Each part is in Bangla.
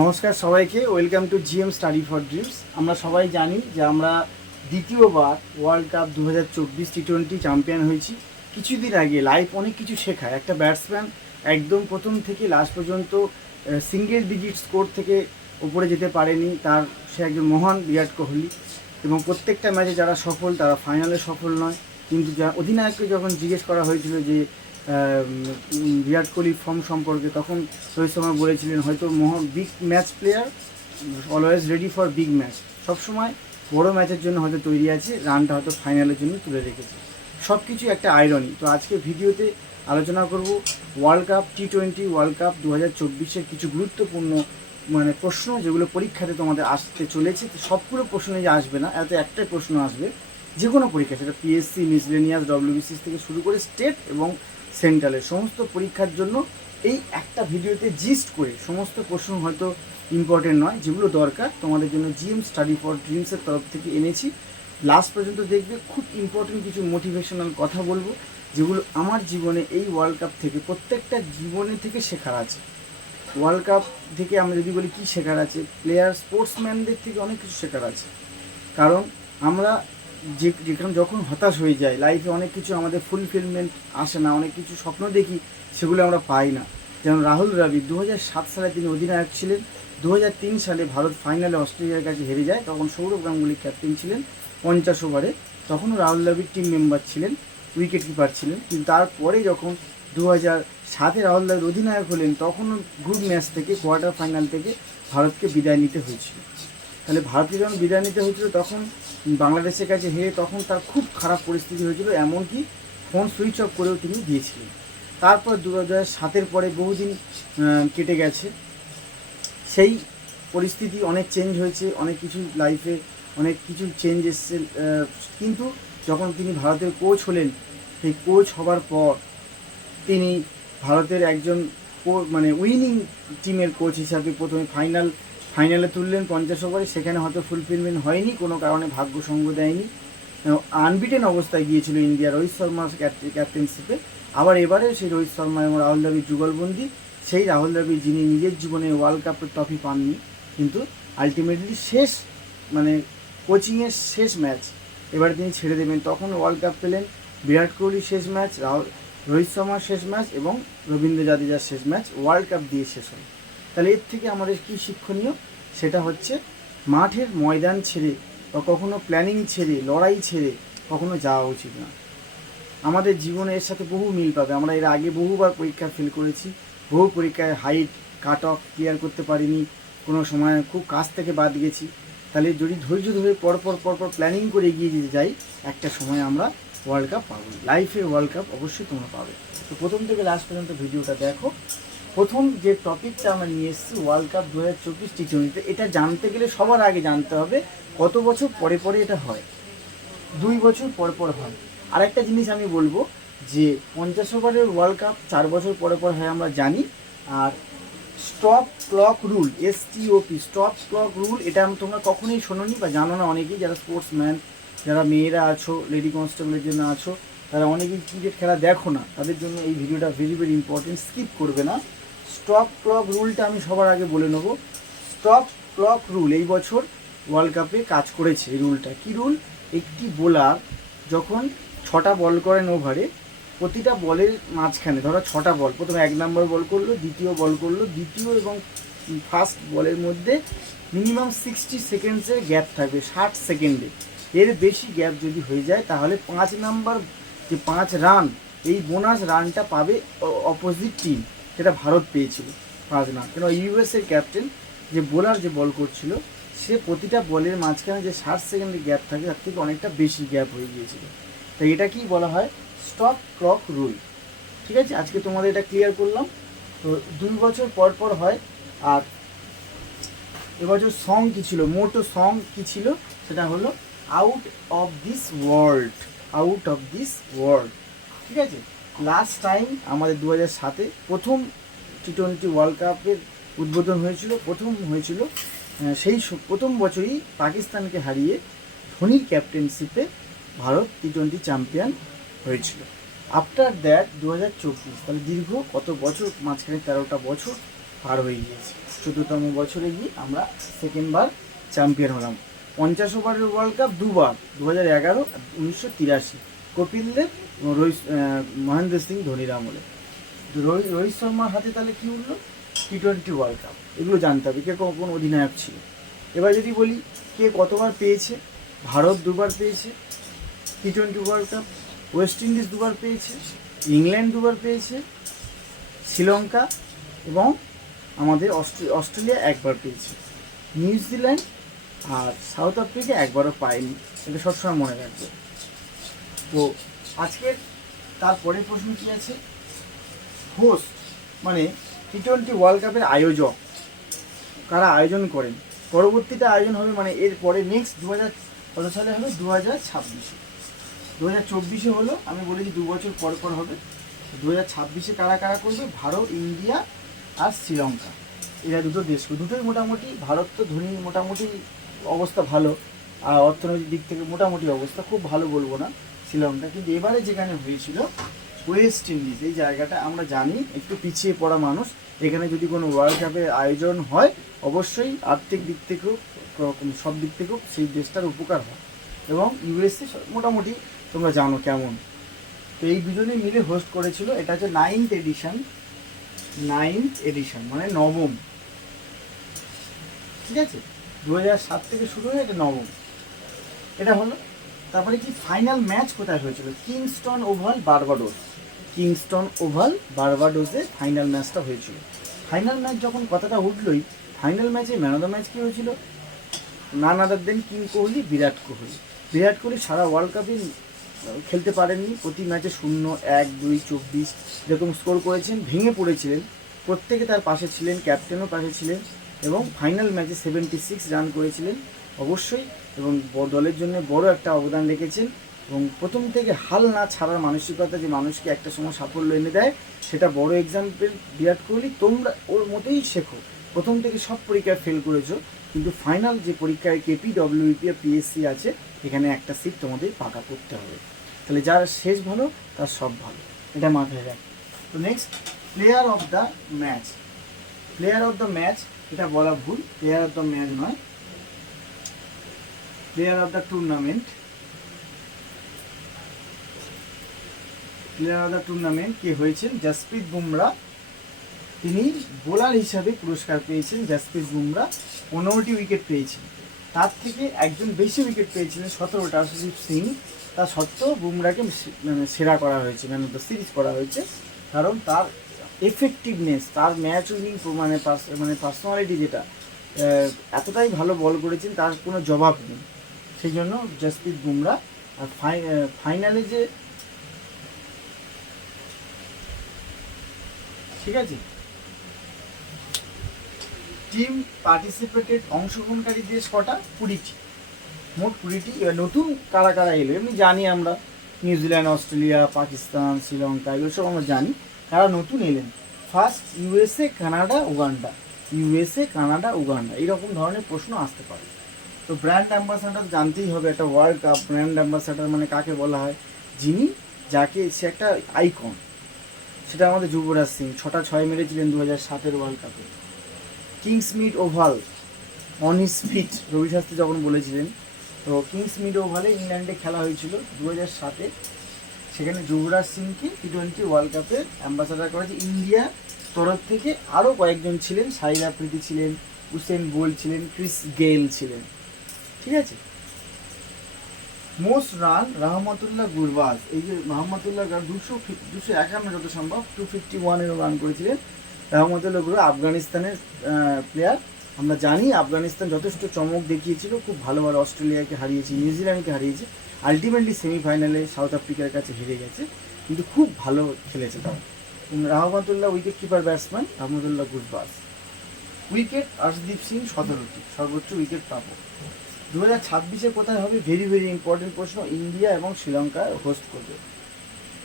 নমস্কার সবাইকে, welcome to GM study for dreams. আমরা সবাই জানি যে আমরা দ্বিতীয়বার ওয়ার্ল্ড কাপ দু হাজার চব্বিশ টি টোয়েন্টি চ্যাম্পিয়ন হয়েছি। কিছুদিন আগে লাইফ অনেক কিছু শেখায়। একটা ব্যাটসম্যান একদম প্রথম থেকে লাস্ট পর্যন্ত সিঙ্গেল ডিজিট স্কোর থেকে উপরে যেতে পারেনি। তার, সে একজন মহান বিরাট কোহলি এবং প্রত্যেকটা ম্যাচে যারা সফল, তারা ফাইনালে সফল নয়। কিন্তু যা, অধিনায়ককে যখন জিজ্ঞেস করা হয়েছিল যে বিরাট কোহলির ফর্ম সম্পর্কে তখন রোহিত শর্মা বলেছিলেন, হয়তো মহান big match player always ready for big match সবসময় বড় ম্যাচের জন্য হয়তো তৈরি আছে রানটা হয়তো ফাইনালের জন্য তুলে রেখেছে। সব কিছু একটা আয়রনি তো আজকে ভিডিওতে আলোচনা করব world cup T twenty world cup দু হাজার চব্বিশের কিছু গুরুত্বপূর্ণ মানে প্রশ্ন যেগুলো পরীক্ষাতে তোমাদের আসতে চলেছে। সবগুলো প্রশ্ন যে আসবে না, এত একটাই প্রশ্ন আসবে। যে কোনো পরীক্ষা, সেটা পিএসসি মিসলেনিয়াস ডব্লিউবিসিএস থেকে শুরু করে স্টেট এবং সেন্ট্রালের সমস্ত পরীক্ষার জন্য এই একটা ভিডিওতে জিস্ট করে সমস্ত প্রশ্ন হয়তো ইম্পর্টেন্ট নয়, যেগুলো দরকার, তোমাদের জন্য জিএম স্টাডি ফর ড্রিমসের তরফ থেকে এনেছি। লাস্ট পর্যন্ত দেখবে খুব ইম্পর্টেন্ট কিছু মোটিভেশনাল কথা বলব, যেগুলো আমার জীবনে এই ওয়ার্ল্ড কাপ থেকে, প্রত্যেকটা জীবনে থেকে শেখার আছে। ওয়ার্ল্ড কাপ থেকে আমরা যদি বলি কী শেখার আছে? প্লেয়ার স্পোর্টসম্যানদের থেকে অনেক কিছু শেখার আছে। কারণ আমরা যে যেখানে যখন হতাশ হয়ে যায় লাইফে অনেক কিছু আমাদের ফুলফিলমেন্ট আসে না, অনেক কিছু স্বপ্ন দেখি, সেগুলো আমরা পাই না। যেমন রাহুল দ্রাবিড় দু সালে তিনি অধিনায়ক ছিলেন দু হাজার তিন সালে ভারত ফাইনালে অস্ট্রেলিয়ার কাছে হেরে যায়, তখন সৌরভ গাঙ্গুলি ক্যাপ্টেন ছিলেন, পঞ্চাশ ওভারে তখনও রাহুল দ্রাবিড় টিম মেম্বার ছিলেন উইকেট কিপার ছিলেন। কিন্তু তারপরে যখন দু হাজার সাতে রাহুল দ্রাবিড় অধিনায়ক হলেন, তখনও গ্রুপ ম্যাচ থেকে কোয়ার্টার ফাইনাল থেকে ভারতকে বিদায় নিতে হয়েছিল। তাহলে ভারতকে যখন বিদায় নিতে হয়েছিল, তখন বাংলাদেশের কাছে হেরে তখন তার খুব খারাপ পরিস্থিতি হয়েছিল, এমনকি ফোন সুইচ অফ করেও তিনি দিয়েছিলেন। তারপর দু হাজার সাতের পরে বহুদিন কেটে গেছে। সেই পরিস্থিতি অনেক চেঞ্জ হয়েছে, অনেক কিছু লাইফে অনেক কিছু চেঞ্জ এসছে কিন্তু যখন তিনি ভারতের কোচ হলেন, সেই কোচ হবার পর তিনি ভারতের একজন মানে উইনিং টিমের কোচ হিসাবে প্রথমে ফাইনাল ফাইনালে তুললেন পঞ্চাশ ওভারে, সেখানে হয়তো ফুলফিলমেন্ট হয়নি, কোনো কারণে ভাগ্য সঙ্গ দেয়নি। আনবিটেন অবস্থায় গিয়েছিল ইন্ডিয়া রোহিত শর্মার ক্যাপ্টেনশিপে আবার এবারে সেই রোহিত শর্মা এবং রাহুল দ্রাবিড় যুগলবন্দি, সেই রাহুল দ্রাবিড় যিনি নিজের জীবনে ওয়ার্ল্ড কাপের ট্রফি পাননি, কিন্তু আলটিমেটলি শেষ মানে কোচিংয়ের শেষ ম্যাচ এবারে তিনি ছেড়ে দেবেন। তখন ওয়ার্ল্ড কাপ পেলেন বিরাট কোহলির শেষ ম্যাচ রাহুল রোহিত শর্মার শেষ ম্যাচ এবং রবীন্দ্র জাদেজার শেষ ম্যাচ ওয়ার্ল্ড কাপ দিয়ে শেষ হয় তাহলে এর থেকে আমাদের কী শিক্ষণীয়? সেটা হচ্ছে মাঠের ময়দান ছেড়ে বা কখনো প্ল্যানিং ছেড়ে, লড়াই ছেড়ে কখনো যাওয়া উচিত না। আমাদের জীবনে এর সাথে বহু মিল পাবে। আমরা এর আগে বহুবার পরীক্ষা ফেল করেছি। বহু পরীক্ষায় হাইট কাট অফ ক্লিয়ার করতে পারিনি। কোনো সময় খুব কাছ থেকে বাদ গেছি। তাহলে যদি ধৈর্য ধরে পরপর পরপর প্ল্যানিং করে এগিয়ে যেতে যাই, একটা সময় আমরা ওয়ার্ল্ড কাপ পাবো। লাইফে ওয়ার্ল্ড কাপ অবশ্যই তোমরা পাবে। তো প্রথম থেকে লাস্ট পর্যন্ত ভিডিওটা দেখো। প্রথম যে টপিকটা আমরা নিয়ে এসেছি ওয়ার্ল্ড কাপ দু হাজার চব্বিশ টি টোয়েন্টিতে এটা জানতে গেলে সবার আগে জানতে হবে কত বছর পরে পরে এটা হয়। দুই বছর পর পর হয়। আরেকটা জিনিস আমি বলব যে পঞ্চাশ ওভারের ওয়ার্ল্ড কাপ চার বছর পরে পর হয় আমরা জানি, আর stop clock rule S T O P stop clock rule এটা আমি তোমরা কখনোই শোনোনি বা জানো না অনেকেই, যারা স্পোর্টসম্যান যারা মেয়েরা আছো লেডি কনস্টেবলের জন্য আছো, তারা অনেকেই ক্রিকেট খেলা দেখো না, তাদের জন্য এই ভিডিওটা ভেরি ভেরি ইম্পর্টেন্ট স্কিপ করবে না। স্টপ ক্লক রুলটা আমি সবার আগে বলে নেব। স্টপ ক্লক রুল এই বছর ওয়ার্ল্ড কাপে কাজ করেছে রুলটা। কি রুল? একটি বোলার যখন ছটা বল করেন ওভারে, প্রতিটা বলের মাঝখানে, ধরো ছটা বল, প্রথমে এক নম্বর বল করল, দ্বিতীয় বল করল, দ্বিতীয় এবং ফার্স্ট বলের মধ্যে মিনিমাম সিক্সটি সেকেন্ডসের গ্যাপ থাকবে, ষাট সেকেন্ডে এর বেশি গ্যাপ যদি হয়ে যায়, তাহলে পাঁচ নাম্বার যে পাঁচ রান এই বোনাস রানটা পাবে অপোজিট টিম যেটা ভারত পেয়েছিল পাঁচ রান কেন ইউএস এর ক্যাপ্টেন যে বোলার যে বল করছিল, সে প্রতিটা বলের মাঝখানে যে ষাট সেকেন্ডের গ্যাপ থাকে, তার থেকে অনেকটা বেশি গ্যাপ হয়ে গিয়েছিল। তাই এটা কি বলা হয় স্টপ ক্লক রুল ঠিক আছে? আজকে তোমাদের এটা ক্লিয়ার করলাম। তো দুই বছর পর পর হয়, আর এবছর সং কী ছিল? মোটো সং কী ছিল? সেটা হলো out of this world out of this world ঠিক আছে? লাস্ট টাইম আমাদের দু হাজার সাতে প্রথম টি টোয়েন্টি ওয়ার্ল্ড কাপের উদ্বোধন হয়েছিল, প্রথম হয়েছিল সেই প্রথম বছরই পাকিস্তানকে হারিয়ে ধোনির ক্যাপ্টেনশিপে ভারত টি টোয়েন্টি চ্যাম্পিয়ন হয়েছিল। আফটার দ্যাট দু হাজার চব্বিশ, তাহলে দীর্ঘ কত বছর, মাঝখানে তেরোটা বছর পার হয়ে গিয়েছে। চতুর্থম বছরে গিয়ে আমরা সেকেন্ডবার চ্যাম্পিয়ন হলাম। পঞ্চাশ ওভারের ওয়ার্ল্ড কাপ দুবার দু হাজার এগারো উনিশশো তিরাশি। কপিল দেব রোহিত মহেন্দ্র সিং ধোনির আমলে। রোহিত রোহিত শর্মার হাতে তাহলে কী উঠল? টি টোয়েন্টি ওয়ার্ল্ড কাপ এগুলো জানতে হবে, কে কোন অধিনায়ক ছিল। এবার যদি বলি, কে কতবার পেয়েছে? ভারত দুবার পেয়েছে T twenty world cup West Indies দুবার পেয়েছে ইংল্যান্ড দুবার পেয়েছে, শ্রীলঙ্কা এবং আমাদের অস্ট্রে- অস্ট্রেলিয়া একবার পেয়েছে। নিউজিল্যান্ড আর সাউথ আফ্রিকা একবারও পায়নি, এটা সবসময় মনে রাখবে। তো আজকের তারপরের প্রশ্ন কী আছে হোস্ট মানে টি টোয়েন্টি ওয়ার্ল্ড কাপের আয়োজক, কারা আয়োজন করেন? পরবর্তীতে আয়োজন হবে মানে এর পরে নেক্সট দু হাজার কত সালে হবে? দু হাজার ছাব্বিশে। দু হাজার চব্বিশে হলো, আমি বলেছি দু বছর পর পর হবে। দু হাজার ছাব্বিশে কারা কারা করবে? ভারত, ইন্ডিয়া আর শ্রীলঙ্কা। এরা দুটো দেশ। দুটোই মোটামুটি ভারত তো ধনী, মোটামুটি অবস্থা ভালো। আর অর্থনৈতিক দিক থেকে মোটামুটি অবস্থা খুব ভালো বলব না। শ্রীলঙ্কা কিন্তু এবারে যেখানে হয়েছিল ওয়েস্ট ইন্ডিজ এই জায়গাটা আমরা জানি, একটু পিছিয়ে পড়া মানুষ। এখানে যদি কোনো ওয়ার্ল্ড কাপের আয়োজন হয়, অবশ্যই আর্থিক দিক থেকেও সব দিক থেকেও সেই দেশটার উপকার হয়। এবং ইউএসএ মোটামুটি তোমরা জানো কেমন। তো এই দুজনেই মিলে হোস্ট করেছিল, এটা হচ্ছে নাইনথ এডিশন নাইনথ এডিশন মানে নবম। ঠিক আছে? দু সাত থেকে শুরু হয়ে এটা নবম। এটা হলো তারপরে কি ফাইনাল ম্যাচ কোথায় হয়েছিল? Kingston Oval Barbados Kingston Oval বারবাডোসে final ম্যাচটা হয়েছিল। ফাইনাল ম্যাচ যখন কথাটা উঠলোই ফাইনাল ম্যাচে ম্যান অফ দ্য ম্যাচ কী হয়েছিল? None other than king Kohli Virat Kohli. Virat Kohli সারা ওয়ার্ল্ড কাপে খেলতে পারেননি। প্রতি ম্যাচে শূন্য, এক, দুই, চব্বিশ, যেরকম স্কোর করেছেন, ভেঙে পড়েছিলেন। প্রত্যেকে তার পাশে ছিলেন ক্যাপ্টেনও পাশে ছিলেন এবং ফাইনাল ম্যাচে সেভেন্টি সিক্স রান করেছিলেন। অবশ্যই এবং দলের জন্য বড় একটা অবদান রেখেছেন এবং প্রথম থেকে হাল না ছাড়ার মানসিকতা যে মানুষকে একটা সময় সাফল্য এনে দেয়, সেটা বড় এক্সাম্পল বিরাট কোহলি, তোমরা ওর মতোই শেখো। প্রথম থেকে সব পরীক্ষায় ফেল করেছ, কিন্তু ফাইনাল যে পরীক্ষায় কেপি ডব্লিউপি আর পিএসসি আছে, এখানে একটা সিট তোমাদের পাকা করতে হবে। তাহলে যার শেষ ভালো, তার সব ভালো। এটা মাথায় রাখ। তো next player of the match player of the match এটা বলা ভুল প্লেয়ার অফ দ্য ম্যাচ নয়। Player of the tournament player of the tournament কে হয়েছেন? জসপ্রীত বুমরা তিনি বোলার হিসাবে পুরস্কার পেয়েছেন। জসপ্রীত বুমরা পনেরোটি উইকেট পেয়েছেন। তার থেকে একজন বেশি উইকেট পেয়েছিলেন সতেরোটা। আশিস সিং, তা সত্ত্বেও বুমরাকে মানে সেরা করা হয়েছে ম্যান অফ দ্য সিরিজ করা হয়েছে। কারণ তার এফেক্টিভনেস তার ম্যাচ উইনিং মানে মানে পার্সোনালিটি যেটা এতটাই ভালো বল করেছেন, তার কোনো জবাব নেই। সেই জন্য জসপ্রীত বুমরা আর ফাইনালে যে ঠিক আছে? টিম পার্টিসিপেটেড অংশগ্রহণকারী দেশ কটা কুড়িটি। মোট কুড়িটি। এবার নতুন কারা কারা এলো? এমনি জানি আমরা। নিউজিল্যান্ড অস্ট্রেলিয়া পাকিস্তান শ্রীলঙ্কা এগুলো সব আমরা জানি। কারা নতুন এলেন? First USA Canada Uganda USA Canada Uganda এইরকম ধরনের প্রশ্ন আসতে পারে। তো ব্র্যান্ড অ্যাম্বাসাডার জানতেই হবে একটা ওয়ার্ল্ড কাপ ব্র্যান্ড অ্যাম্বাসাডার মানে কাকে বলা হয়? যিনি যাকে, সে একটা আইকন সেটা আমাদের যুবরাজ সিং ছটা ছয় মেরেছিলেন দু হাজার সাতের ওয়ার্ল্ড কাপে Kingsmead Oval on his feet Ravi Shastri যখন বলেছিলেন, তো কিংস মিড ওভালে ইংল্যান্ডে খেলা হয়েছিল দু হাজার সাতে। সেখানে যুবরাজ সিংকে টি টোয়েন্টি ওয়ার্ল্ড কাপে অ্যাম্বাসাডার করেছে ইন্ডিয়া তরফ থেকে আরও কয়েকজন ছিলেন সাইরা প্রীতি ছিলেন হুসেন বোল ছিলেন, ক্রিস গেইল ছিলেন। ঠিক আছে? Most run Rahmatullah Gurbaz. এই যে রহমতুল্লাহ দুশো দুশো একান্ন যত সম্ভব টু ফিফটি ওয়ানেরও রান করেছিলেন। রহমতুল্লাহ গুরু আফগানিস্তানের প্লেয়ার আমরা জানি আফগানিস্তান যথেষ্ট চমক দেখিয়েছিল, খুব ভালো ভালো অস্ট্রেলিয়াকে হারিয়েছে, নিউজিল্যান্ডকে হারিয়েছে। আলটিমেটলি সেমিফাইনালে সাউথ আফ্রিকার কাছে হেরে গেছে, কিন্তু খুব ভালো খেলেছে এবং Rahmatullah wicket keeper batsman Rahmatullah Gurbaz. Wicket Arshdeep Singh সতেরোটি, সর্বোচ্চ উইকেট প্রাপক দু হাজার ছাব্বিশে কোথায় হবে? ভেরি ভেরি ইম্পর্টেন্ট প্রশ্ন। ইন্ডিয়া এবং শ্রীলঙ্কা হোস্ট করবে।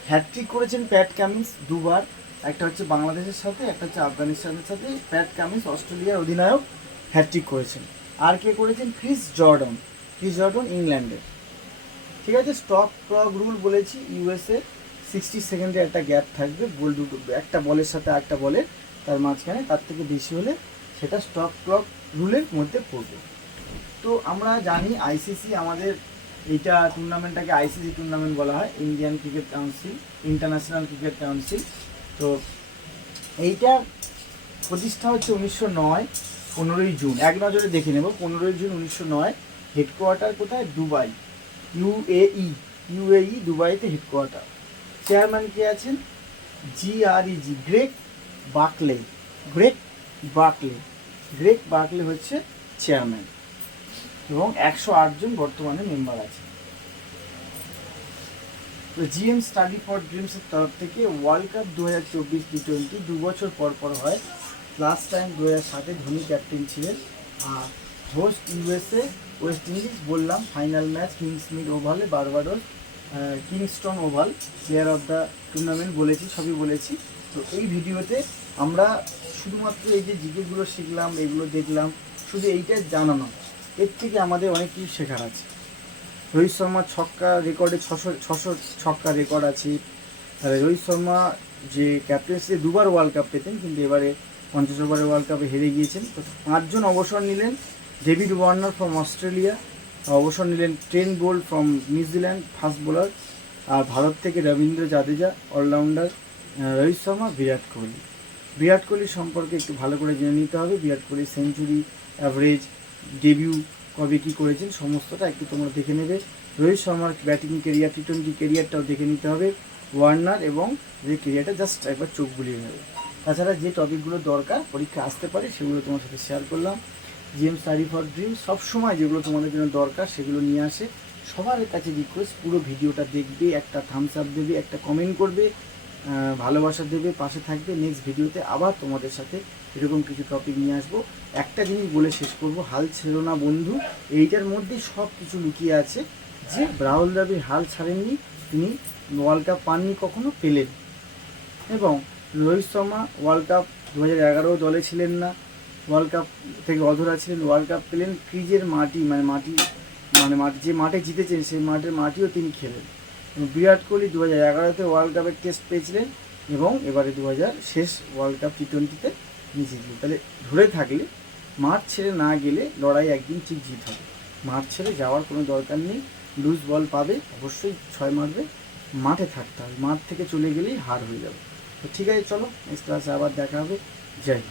হ্যাট্রিক করেছেন প্যাট কামিন্স দুবার। একটা হচ্ছে বাংলাদেশের সাথে, একটা হচ্ছে আফগানিস্তানের সাথে। প্যাট কামিন্স অস্ট্রেলিয়ার অধিনায়ক হ্যাট্রিক করেছেন। আর কে করেছেন? ক্রিস জর্ডন ক্রিস জর্ডন ইংল্যান্ডের। ঠিক আছে স্টপ ক্লক রুল বলেছি। ইউএসএ সিক্সটি সেকেন্ডে একটা গ্যাপ থাকবে। বল দুটো, একটা বলের সাথে একটা বলে। তার মাঝখানে তার থেকে বেশি হলে সেটা স্টক ক্লক রুলের মধ্যে পড়বে। তো আমরা জানি আইসিসি আমাদের এইটা টুর্নামেন্টটাকে আইসিসি টুর্নামেন্ট বলা হয় Indian cricket council international cricket council তো এইটা প্রতিষ্ঠা হচ্ছে উনিশশো নয়, পনেরোই জুন। এক নজরে দেখে নেব, পনেরোই জুন উনিশশো নয় হেডকোয়ার্টার কোথায়? দুবাই। ইউএই ইউএই দুবাইতে হেডকোয়ার্টার চেয়ারম্যান কে আছেন? জি আর ই জি গ্রেক বাকলে গ্রেক বাকলে গ্রেক বাকলে হচ্ছে চেয়ারম্যান এবং একশো জন বর্তমানে মেম্বার আছে। তো জিএম স্টাডি ফর ড্রিমসের তরফ থেকে ওয়ার্ল্ড কাপ দু হাজার চব্বিশ টি টোয়েন্টি দু বছর পর পর হয়। লাস্ট টাইম দু হাজার সাতে ধোনি ক্যাপ্টেন ছিলেন। আর হোস্ট ইউএসএ ওয়েস্ট ইন্ডিজ বললাম final match Kingsmead ওভালে Barbados Kingston Oval player of the tournament বলেছি, সবই বলেছি। তো এই ভিডিওতে আমরা শুধুমাত্র এই যে জিকেগুলো শিখলাম, এগুলো দেখলাম, শুধু এইটা জানানো। এর থেকে আমাদের অনেক কিছু শেখার আছে। রোহিত শর্মার ছক্কা রেকর্ডে ছশো ছশো ছক্কা রেকর্ড আছে। তাহলে রোহিত শর্মা যে ক্যাপ্টেন্সিতে দুবার ওয়ার্ল্ড কাপ পেতেন, কিন্তু এবারে পঞ্চাশ ওভারে ওয়ার্ল্ড কাপে হেরে গিয়েছেন। তো পাঁচজন অবসর নিলেন ডেভিড ওয়ার্নার ফ্রম অস্ট্রেলিয়া অবসর নিলেন Trent Boult from New Zealand fast bowler আর ভারত থেকে রবীন্দ্র জাদেজা অলরাউন্ডার রোহিত শর্মা, বিরাট কোহলি। বিরাট কোহলি সম্পর্কে একটু ভালো করে জেনে নিতে হবে। Virat Kohli century average debut কবে কী করেছেন, সমস্তটা একটু তোমরা দেখে নেবে। রোহিত শর্মার ব্যাটিং কেরিয়ার টি টোয়েন্টি কেরিয়ারটাও দেখে নিতে হবে। ওয়ার্নার এবং যে কেরিয়ারটা জাস্ট একবার চোখ বুলিয়ে নেবে। তাছাড়া যে টপিকগুলো দরকার, পরীক্ষা আসতে পারে, সেগুলো তোমার সাথে শেয়ার করলাম। জিএম স্টাডি ফর ড্রিম সবসময় যেগুলো তোমাদের জন্য দরকার, সেগুলো নিয়ে আসে। সবার কাছে রিকোয়েস্ট পুরো ভিডিওটা দেখবে, একটা থামস আপ দেবে, একটা কমেন্ট করবে ভালোবাসা দেবে, পাশে থাকবে। নেক্সট ভিডিওতে আবার তোমাদের সাথে এরকম কিছু টপিক নিয়ে আসব। একটা জিনিস বলে শেষ করব, হাল ছেড়ো না বন্ধু। এইটার মধ্যেই সব কিছু লুকিয়ে আছে। যে রাহুল দ্রাবিড় হাল ছাড়েননি, তিনি ওয়ার্ল্ড কাপ পাননি কখনো, পেলেন। এবং রোহিত শর্মা ওয়ার্ল্ড কাপ দু হাজার এগারো দলে ছিলেন না। ওয়ার্ল্ড কাপ থেকে অধরা ছিলেন ওয়ার্ল্ড কাপ পেলেন ক্রিজের মাটি মানে মাটি মানে মাটি, যে মাঠে জিতেছেন, সেই মাঠের মাটিও তিনি খেলেন। বিরাট কোহলি দু হাজার এগারোতে ওয়ার্ল্ড কাপের টেস্ট পেয়েছিলেন এবং এবারে দু হাজার শেষ ওয়ার্ল্ড কাপ টি টোয়েন্টিতে জিতলেন তাহলে ধরে থাকলে মাঠ ছেড়ে না গেলে লড়াই একদিন ঠিক জিত হবে। মাঠ ছেড়ে যাওয়ার কোনো দরকার নেই। লুজ বল পাবে, অবশ্যই ছয় মারবে। মাঠে থাকতে হবে। মাঠ থেকে চলে গেলেই হার হয়ে যাবে। তো ঠিক আছে, চলো নেক্সট ক্লাসে আবার দেখা হবে। জয়